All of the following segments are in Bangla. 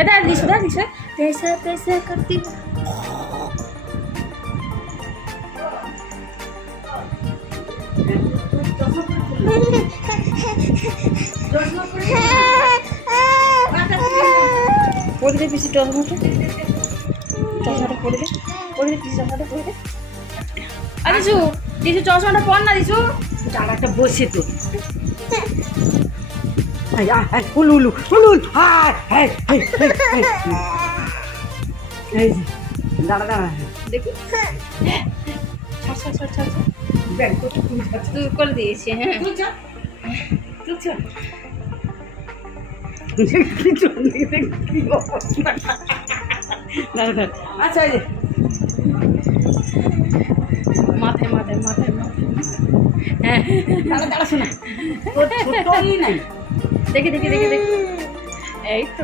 এটা দিছো দা দিছো তেসা তেসা করতি পড়ে দে পিসি চশমাটা পড়ে দে পিসি চশমাটা পড়ে দে আরে দিশু চশমাটা পর না দিশু দাঁড়াটা বসে তো হুলুলু হুলুল দাঁড়া দাঁড়া দেখি দূর করে দিয়েছি হ্যাঁ আচ্ছা মাথায় হ্যাঁ দাঁড়া শোনা ছোটই নাই দেখি এই তো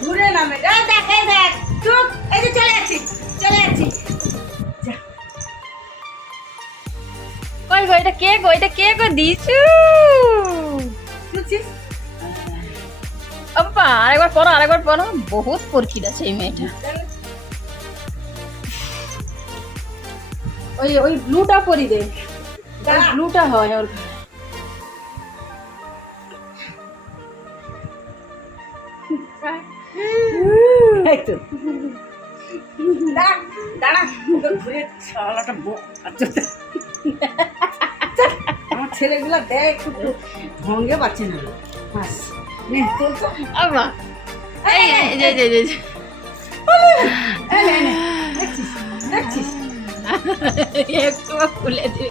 ঘুরে নামে দেখ চুপ এই যে চলে যাচ্ছি কই গো এটা কে গো দিছু বুঝছিস আব্বা আরেকবার পড়ো বহুত পরীক্ষিত আছে এই মেয়েটা ওই ব্লুটা পরি দে ব্লুটা হয় ওর এই তো দাঁড়া ঘুরে শালাটা আমার ছেলেগুলা দেখ একটু ভঙ্গে পাচ্ছে না বাস নে চল তো আব্বা এই দেখছিস একটু খুলে দিবি